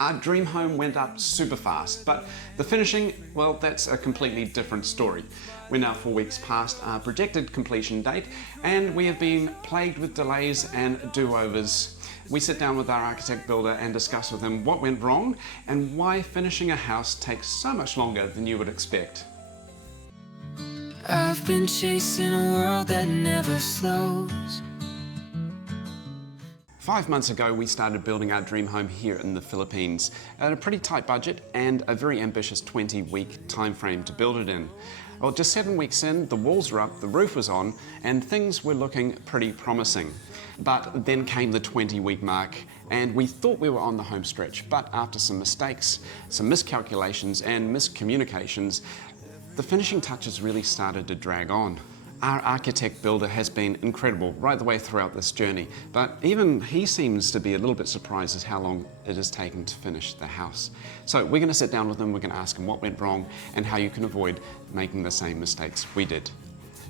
Our dream home went up super fast, but the finishing, well, that's a completely different story. We're now 4 weeks past our projected completion date, and we have been plagued with delays and do-overs. We sit down with our architect builder and discuss with him what went wrong and why finishing a house takes so much longer than you would expect. I've been chasing a world that never slows. 5 months ago, we started building our dream home here in the Philippines at a pretty tight budget and a very ambitious 20-week time frame to build it in. Well, just 7 weeks in, the walls were up, the roof was on, and things were looking pretty promising. But then came the 20-week mark, and we thought we were on the home stretch, but after some mistakes, some miscalculations and miscommunications, the finishing touches really started to drag on. Our architect builder has been incredible right the way throughout this journey, but even he seems to be a little bit surprised at how long it has taken to finish the house. So we're going to sit down with him, we're going to ask him what went wrong and how you can avoid making the same mistakes we did.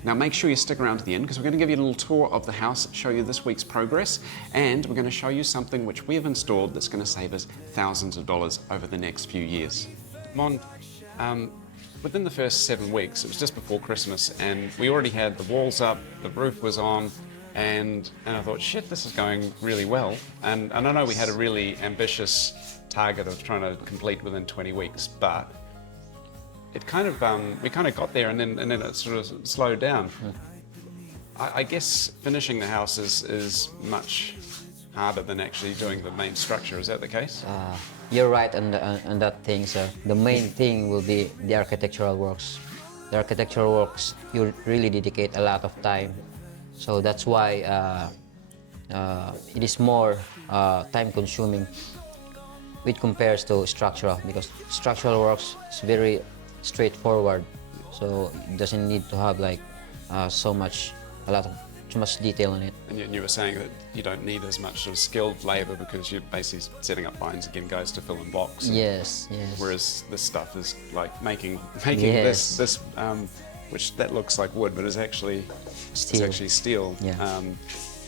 Now make sure you stick around to the end because we're going to give you a little tour of the house, show you this week's progress, and we're going to show you something which we have installed that's going to save us thousands of dollars over the next few years. Mon, within the first 7 weeks, it was just before Christmas, and we already had the walls up, the roof was on, and I thought, shit, this is going really well. And I know we had a really ambitious target of trying to complete within 20 weeks, but it kind of, we kind of got there and then it sort of slowed down. I guess finishing the house is much harder than actually doing the main structure. Is that the case? You're right on that thing, sir. The main thing will be the architectural works. The architectural works, you really dedicate a lot of time. So that's why it is more time consuming which compares to structural, because structural works is very straightforward. So it doesn't need to have like too much detail in it. And you were saying that you don't need as much sort of skilled labour because you're basically setting up lines and getting guys to fill in blocks. Yes, yes. Whereas this stuff is like making Yes. this which that looks like wood, but is actually Steel. It's actually steel. Yeah.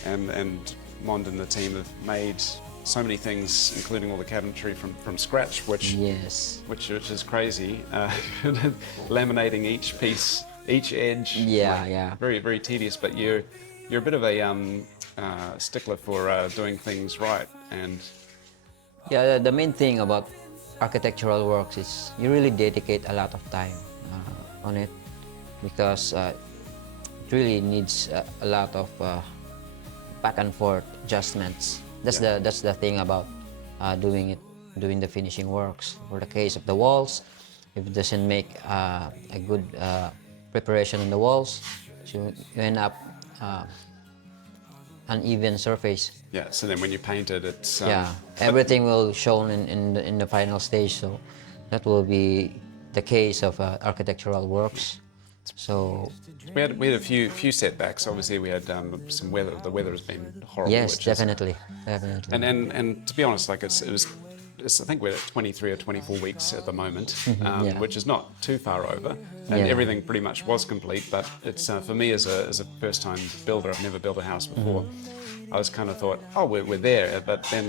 And Mond and the team have made so many things, including all the cabinetry from scratch, which is crazy. Laminating each piece, each edge. Yeah, yeah. Very, very tedious, but you're a bit of a stickler for doing things right. And yeah, the main thing about architectural works is you really dedicate a lot of time on it, because it really needs a lot of back and forth adjustments. That's the thing about doing the finishing works. For the case of the walls, if it doesn't make a good preparation on the walls, so you end up uneven surface. yeah, so then when you paint it, it's Everything will shown in the final stage. So that will be the case of architectural works. So we had a few setbacks. Obviously, we had some weather. The weather has been horrible. yes, which definitely. And to be honest, like it's I think we're at 23 or 24 weeks at the moment, Yeah. which is not too far over, and Yeah. everything pretty much was complete. But it's for me as a first-time builder, I've never built a house before. I was kind of thought, oh, we're there, but then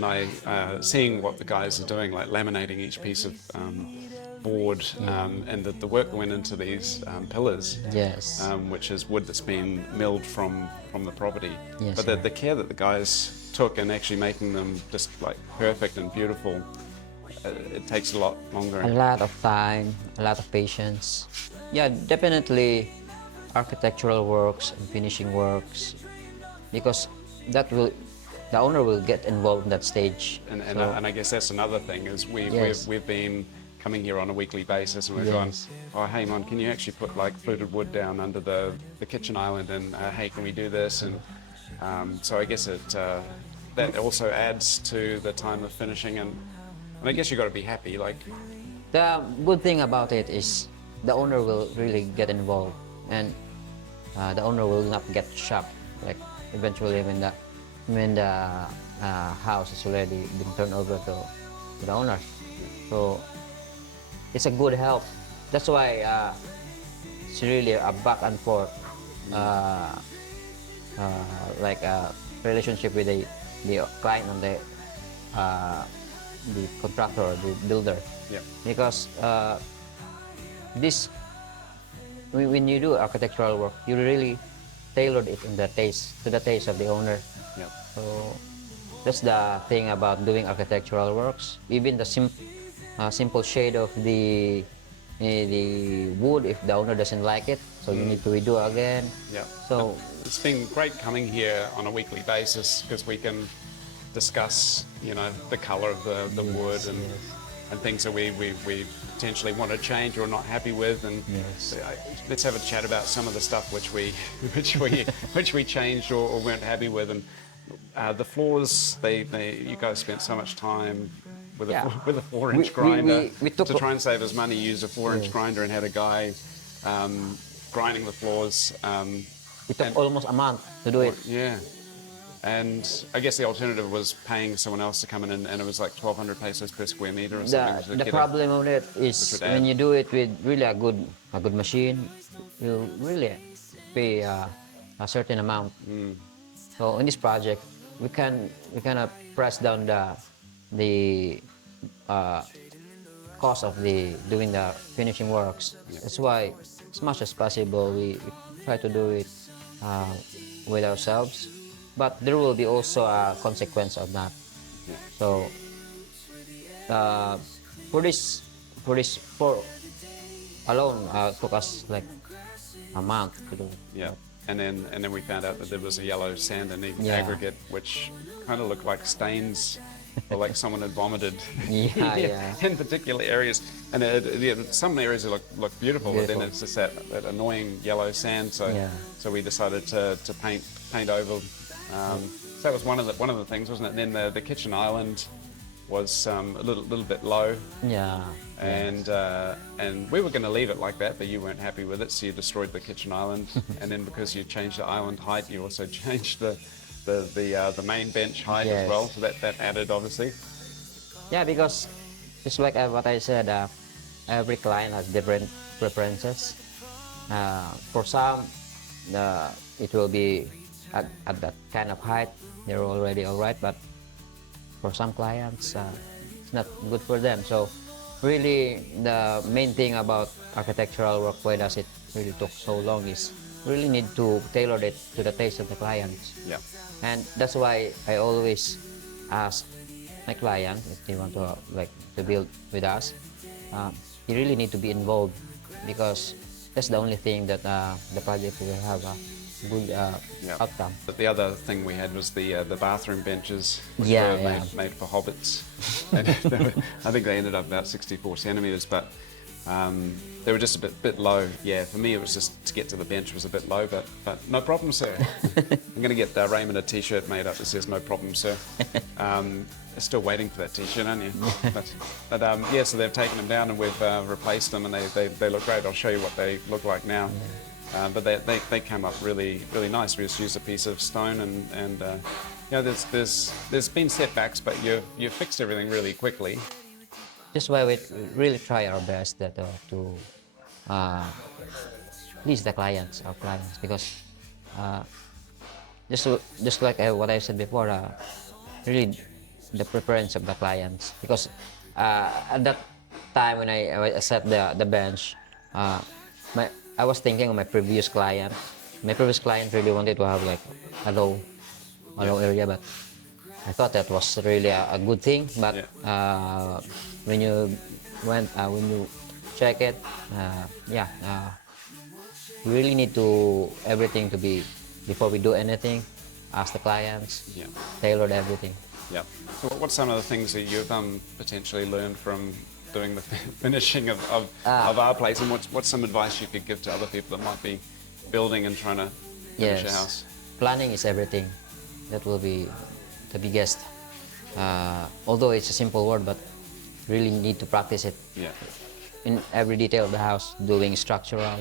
seeing what the guys are doing, like laminating each piece of board, and the work that went into these pillars, Yes. which is wood that's been milled from the property. Yes, But the care that the guys took in actually making them just like perfect and beautiful, it takes a lot longer. A lot of time, a lot of patience. Yeah, definitely architectural works and finishing works, because the owner will get involved in that stage. And So, I guess that's another thing is Yes. we've been coming here on a weekly basis and we're going, oh hey Mon, can you actually put like fluted wood down under the kitchen island, and hey, can we do this? And so I guess that also adds to the time of finishing, and I guess you got to be happy. Like the good thing about it is the owner will really get involved, and the owner will not get shocked. Like eventually, when the house is already been turned over to the owner, so it's a good help. That's why it's really a back and forth, like a relationship with the client and the the contractor or the builder. Yeah. Because this, when you do architectural work, you really tailored it in the taste to the taste of the owner. Yeah. So that's the thing about doing architectural works. Even the simple shade of the wood, if the owner doesn't like it, so you need to redo again. Yeah. So It's been great coming here on a weekly basis because we can discuss, the color of the wood and things that we potentially want to change or not happy with, and let's have a chat about some of the stuff which we changed or weren't happy with. And the floors, you guys spent so much time with a 4-inch grinder. We took to try and save us money, used a 4-inch grinder and had a guy grinding the floors. it took almost a month to do it. Yeah. And I guess the alternative was paying someone else to come in, and it was like 1,200 pesos per square meter or something. The problem of it is when you do it with really a good machine, you really pay a certain amount. So in this project, we can press down the cost of doing the finishing works. That's why, as much as possible, we try to do it with ourselves. But there will be also a consequence of that. So for alone took us like a month to do it. Yeah. And then we found out that there was a yellow sand in the Yeah. aggregate, which kind of looked like stains or like someone had vomited Yeah. in particular areas. And some areas look beautiful, but then it's just that annoying yellow sand. So we decided to paint over. So that was one of the things, wasn't it? And then the kitchen island was a little bit low. Yeah. And we were going to leave it like that, but you weren't happy with it, so you destroyed the kitchen island. And then because you changed the island height, you also changed the main bench height as well. So that added, obviously. Yeah, because just like what I said, every client has different preferences. For some, it will be at that kind of height, they're already all right, but for some clients, it's not good for them. So really, the main thing about architectural work, why does it really took so long, is really need to tailor it to the taste of the clients. Yeah. And that's why I always ask my client if they want to build with us. You really need to be involved, because that's the only thing that the project will have a good outcome. But the other thing we had was the bathroom benches, which Yeah, were yeah. made for hobbits. And I think they ended up about 64 centimeters, but they were just a bit low. Yeah, for me it was just to get to the bench was a bit low, but no problem, sir. I'm going to get Raymond a T-shirt made up that says "No problem, sir." Still waiting for that T-shirt, aren't you? but yeah, so they've taken them down and we've replaced them, and they look great. I'll show you what they look like now. But they come up really nice. We just used a piece of stone, and there's been setbacks, but you've fixed everything really quickly. That's why we really try our best to please our clients, because just like what I said before, really the preference of the clients. Because at that time when I set the bench, I was thinking of my previous client. My previous client really wanted to have like a low area, but I thought that was really a good thing. But when you check it, we really need everything to be, before we do anything, ask the clients, tailored everything. Yeah. So what's some of the things that you've potentially learned from doing the finishing of our place, and what's some advice you could give to other people that might be building and trying to finish a house? Planning is everything. That will be the biggest. Although it's a simple word, but really need to practice it in every detail of the house, doing structural,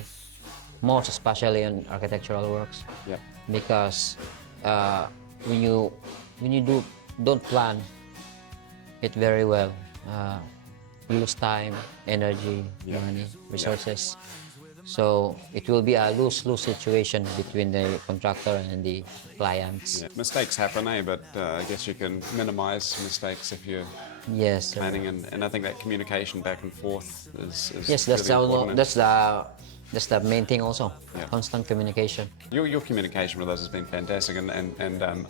most especially in architectural works. Yeah. Because when you don't plan it very well, you lose time, energy, money, resources. So it will be a lose-lose situation between the contractor and the clients. Yeah. Mistakes happen, but I guess you can minimize mistakes if you Yes, sir. planning, and I think that communication back and forth is Yes, that's really the, important. that's the main thing also. Yeah. Constant communication. Your communication with us has been fantastic, and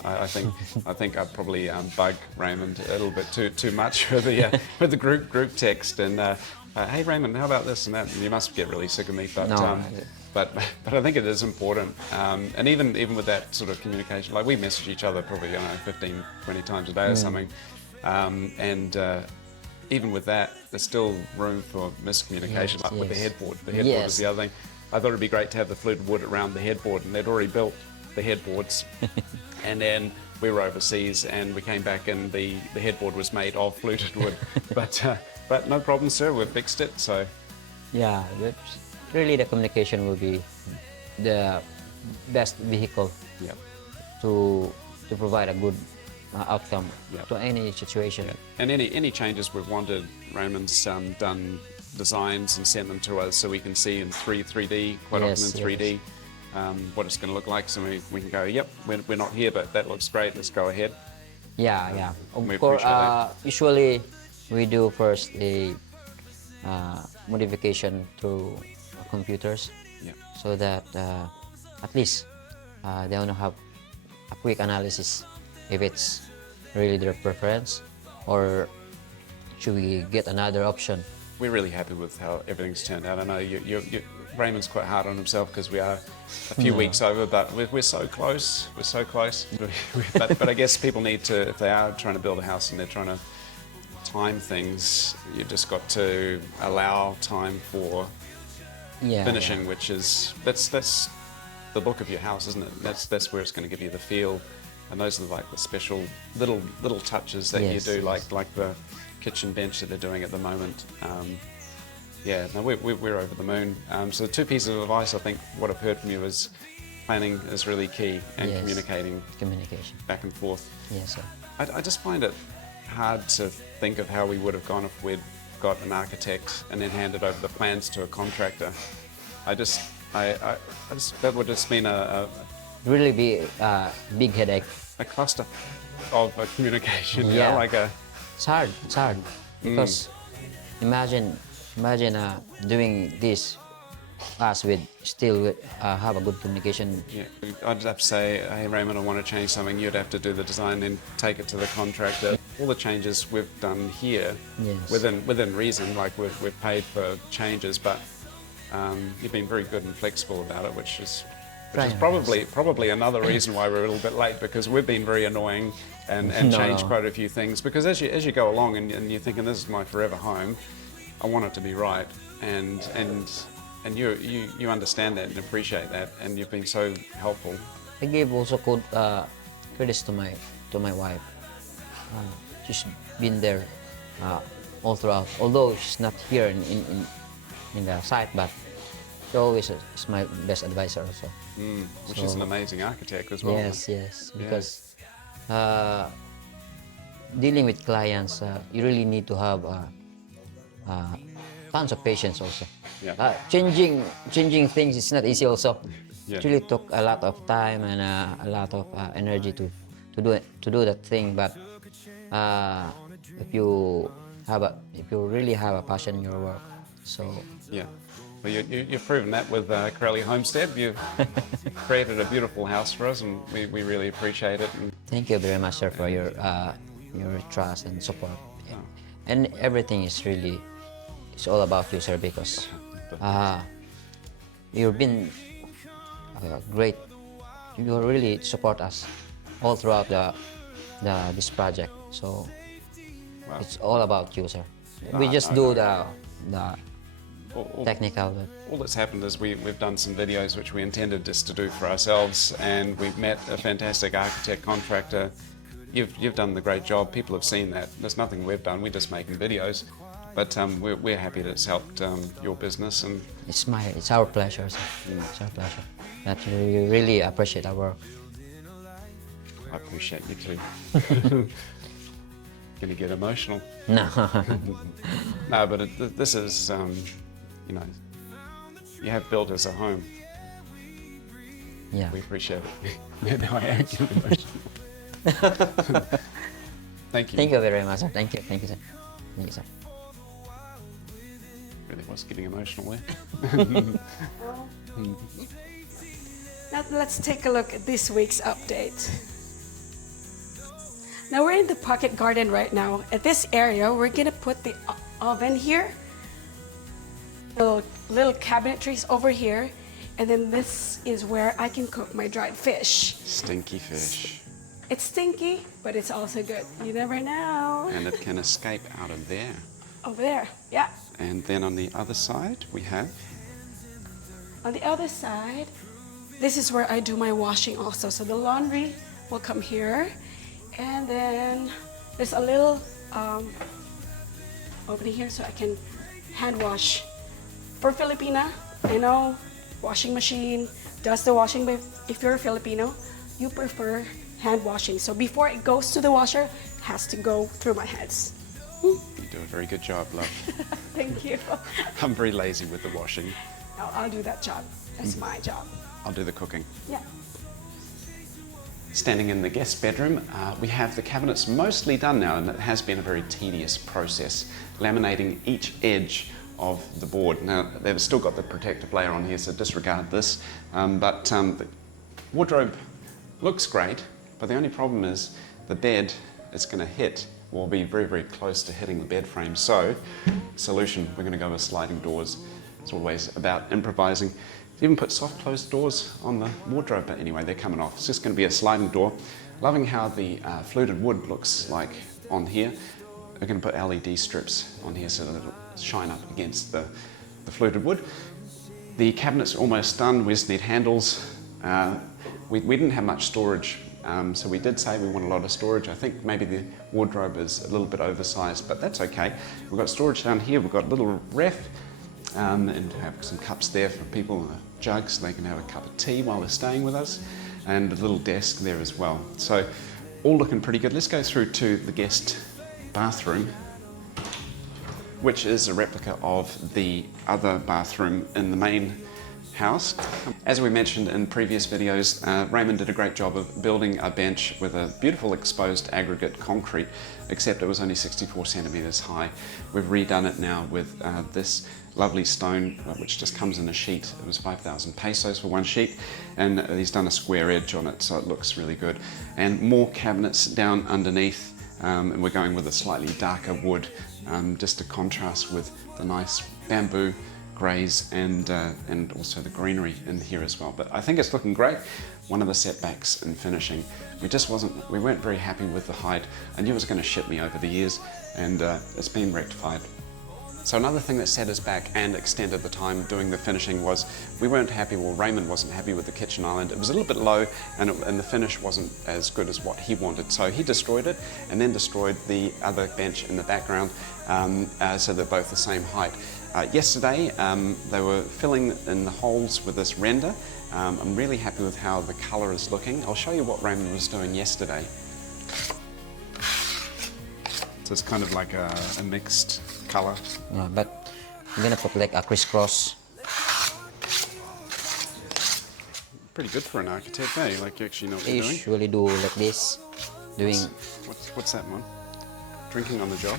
I think I probably bug Raymond a little bit too much with the group text and hey Raymond, how about this and that? And you must get really sick of me, but No. but I think it is important, and even with that sort of communication, like we message each other probably 15, 20 times a day or something, and even with that, there's still room for miscommunication, Yes, like with the yes. headboard. The headboard Yes. was the other thing. I thought it'd be great to have the fluted wood around the headboard, and they'd already built the headboards. And then we were overseas, and we came back, and the headboard was made of fluted wood. But no problem, sir. We've fixed it. So Yeah, really the communication will be the best vehicle yeah, to provide a good outcome Yeah. to any situation. and any changes we've wanted, Raymond's done designs and sent them to us so we can see in 3D, quite Yes, often in 3D, what it's going to look like. So we can go, yep, we're not here, but that looks great. Let's go ahead. Yeah, yeah. We Of course, appreciate that. usually we do first a modification through computers, Yeah. so that at least they want to have a quick analysis if it's really their preference, or should we get another option. We're really happy with how everything's turned out. I know Raymond's quite hard on himself because we are a few weeks over, but we're so close. We're so close. But I guess people need to, if they are trying to build a house and they're trying to time things, you just got to allow time for Yeah, finishing, which is that's the look of your house, isn't it? That's where it's going to give you the feel, and those are like the special little touches that Yes, you do, yes. like the kitchen bench that they're doing at the moment. Yeah, no, we're over the moon. So the two pieces of advice, I think, what I've heard from you is planning is really key, and Yes. communicating communication. back and forth. Yes, sir. I just find it hard to think of how we would have gone if we'd got an architect and then handed over the plans to a contractor. I just that would just been a Really be big headache. cluster of communication. You Yeah. know, like a It's hard. It's hard because imagine doing this us with still have a good communication. yeah. I'd have to say, hey Raymond, I want to change something. You'd have to do the design, then take it to the contractor. All the changes we've done here, Yes. within reason, like we've paid for changes, but you've been very good and flexible about it, which is Right. probably another reason why we're a little bit late, because we've been very annoying and No, changed no. quite a few things. Because as you go along and you're thinking, this is my forever home, I want it to be right, and you understand that and appreciate that, and you've been so helpful. I gave also credits to my wife. She's been there all throughout. Although she's not here in the site, but she always is my best advisor also. Which is an amazing architect as well. Yes, because dealing with clients, you really need to have tons of patience also. Yeah. Changing things is not easy also. Yeah. It really took a lot of time and a lot of energy to do that thing. But if you really have a passion in your work, so Yeah. Well, you've proven that with Corelli Homestead. You've created a beautiful house for us, and we really appreciate it. And thank you very much, sir, for your trust and support. And everything is really, it's all about you, sir, because you've been great. You really support us all throughout this project. So Wow. it's all about you, sir. We just do the all technical. all that's happened is we've done some videos which we intended just to do for ourselves, and we've met a fantastic architect contractor. You've done the great job. People have seen that. There's nothing we've done. We're just making videos, but we're happy that it's helped your business. And It's our pleasure, sir. It's our pleasure that you really appreciate our work. I appreciate you too. Gonna get emotional. No. No, but this is, you know, you have built us a home. Yeah. We appreciate it. Yeah, now I am getting emotional. Thank you. Thank you very much, sir. Thank you, sir. Thank you, sir. Really was getting emotional there. Now let's take a look at this week's update. Now we're in the pocket garden right now. At this area, we're gonna put the oven here. Little cabinetries over here. And then this is where I can cook my dried fish. Stinky fish. It's stinky, but it's also good. You never know. And it can escape out of there. Over there, yeah. And then on the other side, we have... On the other side, this is where I do my washing also. So the laundry will come here. And then there's a little opening here so I can hand wash. For Filipina, I know washing machine does the washing, but if you're a Filipino, you prefer hand washing. So before it goes to the washer, it has to go through my hands. You do a very good job, love. Thank you. I'm very lazy with the washing. No, I'll do that job. That's my job. I'll do the cooking. Yeah. Standing in the guest bedroom, we have the cabinets mostly done now, and it has been a very tedious process, laminating each edge of the board. Now, they've still got the protective layer on here, so disregard this. But the wardrobe looks great, but the only problem is the bed is going to hit, or be very, very close to hitting the bed frame. So, solution, we're going to go with sliding doors. It's always about improvising. Even put soft closed doors on the wardrobe, but anyway, they're coming off. It's just going to be a sliding door. Loving how the fluted wood looks like on here. We're going to put LED strips on here so that it'll shine up against the fluted wood. The cabinet's almost done. We just need handles. We didn't have much storage, so we did say we want a lot of storage. I think maybe the wardrobe is a little bit oversized, but that's okay. We've got storage down here. We've got a little ref, and have some cups there for people, jugs, so they can have a cup of tea while they're staying with us, and a little desk there as well. So all looking pretty good. Let's go through to the guest bathroom, which is a replica of the other bathroom in the main house. As we mentioned in previous videos, Raymond did a great job of building a bench with a beautiful exposed aggregate concrete, except it was only 64 centimeters high. We've redone it now with this lovely stone, which just comes in a sheet. It was 5,000 pesos for one sheet, and he's done a square edge on it, so it looks really good. And more cabinets down underneath, and we're going with a slightly darker wood, just to contrast with the nice bamboo greys and also the greenery in here as well. But I think it's looking great. One of the setbacks in finishing, we weren't very happy with the height. I knew it was going to shit me over the years, and it's been rectified. So another thing that set us back and extended the time doing the finishing was we weren't happy, well, Raymond wasn't happy with the kitchen island. It was a little bit low, and the finish wasn't as good as what he wanted. So he destroyed it and then destroyed the other bench in the background, so they're both the same height. Yesterday, they were filling in the holes with this render. I'm really happy with how the colour is looking. I'll show you what Raymond was doing yesterday. So it's kind of like a mixed colour. But I'm gonna put like a crisscross. Pretty good for an architect, eh? Like you actually know what I you're doing. usually do like this, doing. What's that one? Drinking on the job?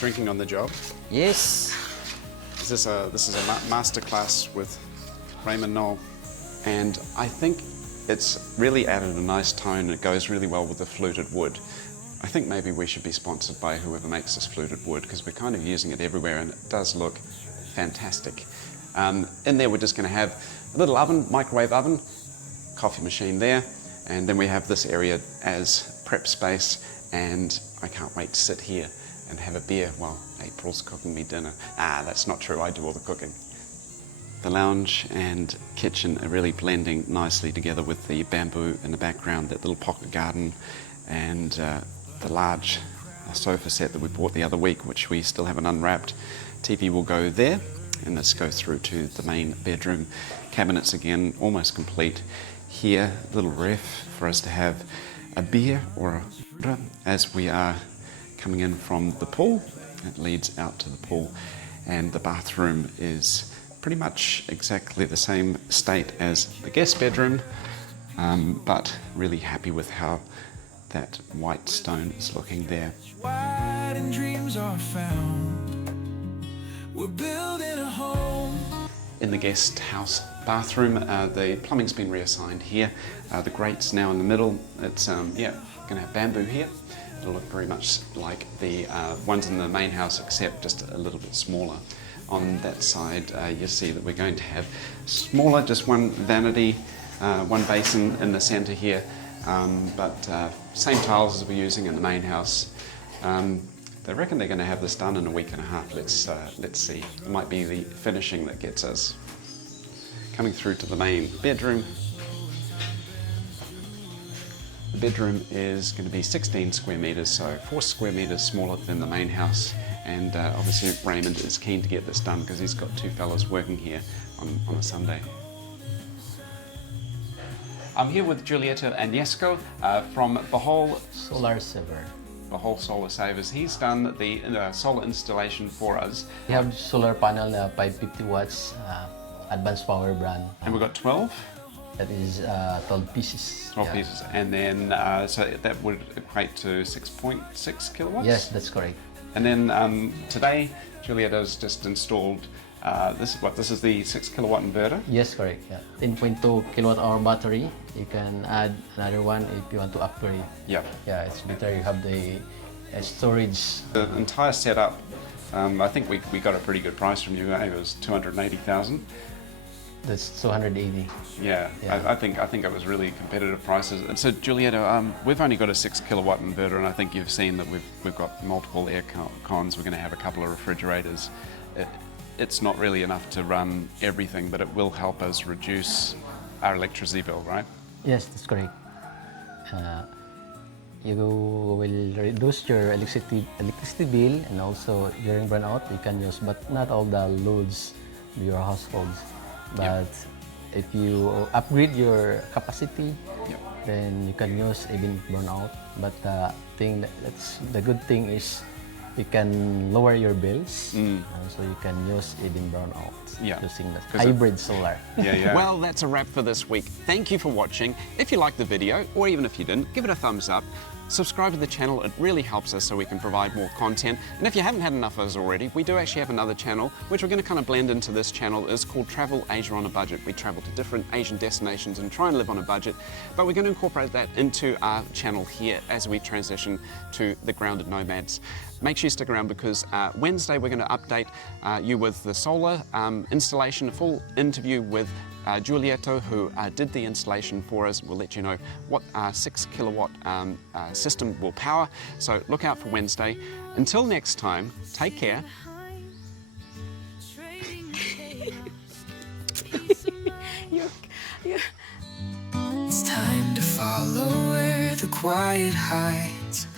Drinking on the job? Yes. This is a masterclass with Raymond Knoll, and I think it's really added a nice tone. It goes really well with the fluted wood. I think maybe we should be sponsored by whoever makes this fluted wood, because we're kind of using it everywhere and it does look fantastic. In there we're just going to have a little oven, microwave oven, coffee machine there, and then we have this area as prep space, and I can't wait to sit here and have a beer while April's cooking me dinner. That's not true, I do all the cooking. The lounge and kitchen are really blending nicely together with the bamboo in the background, that little pocket garden, and the large sofa set that we bought the other week, which we still haven't unwrapped. TV will go there, and let's go through to the main bedroom. Cabinets again, almost complete. Here, a little ref for us to have a beer or a water as we are coming in from the pool. It leads out to the pool, and the bathroom is pretty much exactly the same state as the guest bedroom, but really happy with how that white stone is looking there. Wide and dreams are found. We're building a home. In the guest house bathroom, the plumbing's been reassigned here. The grate's now in the middle. It's gonna have bamboo here. It'll look very much like the ones in the main house, except just a little bit smaller. On that side, you see that we're going to have smaller, just one vanity, one basin in the center here, but same tiles as we're using in the main house. They reckon they're going to have this done in a week and a half. Let's see. It might be the finishing that gets us. Coming through to the main bedroom. The bedroom is going to be 16 square metres, so 4 square metres smaller than the main house. And obviously Raymond is keen to get this done because he's got two fellas working here on a Sunday. I'm here with Giulietto and Jesko from Behol Solar Saver. Behol Solar Savers. He's done the solar installation for us. We have solar panel na 550 watts, advanced power brand. And we've got 12? That is 12 pieces. 12 Yeah. pieces. And then, so that would equate to 6.6 kilowatts? Yes, that's correct. And then today, Giulietto's just installed, this is the 6 kilowatt inverter? Yes, correct. Yeah. 10.2 kilowatt hour battery. You can add another one if you want to upgrade. Yep. Yeah, it's better you have the storage. The entire setup, I think we got a pretty good price from you. It was 280,000. That's 280. Yeah, Yeah. I think it was really competitive prices. And so Giulietto, we've only got a 6 kilowatt inverter, and I think you've seen that we've got multiple air cons. We're going to have a couple of refrigerators. It's not really enough to run everything, but it will help us reduce our electricity bill, right? Yes, that's correct. You will reduce your electricity bill, and also during burnout you can use, but not all the loads of your households. But if you upgrade your capacity, then you can use even burnout. But the good thing is you can lower your bills, so you can use even burnout using the hybrid solar. Yeah. Well, that's a wrap for this week. Thank you for watching. If you liked the video, or even if you didn't, give it a thumbs up. Subscribe to the channel, it really helps us so we can provide more content. And if you haven't had enough of us already, we do actually have another channel, which we're going to kind of blend into this channel. It's called Travel Asia on a Budget. We travel to different Asian destinations and try and live on a budget, but we're going to incorporate that into our channel here as we transition to the Grounded Nomads. Make sure you stick around because Wednesday we're going to update you with the solar installation, a full interview with Giulietto, who did the installation for us. We'll let you know what our 6 kilowatt system will power. So look out for Wednesday. Until next time, take care. It's time to follow where the quiet hides.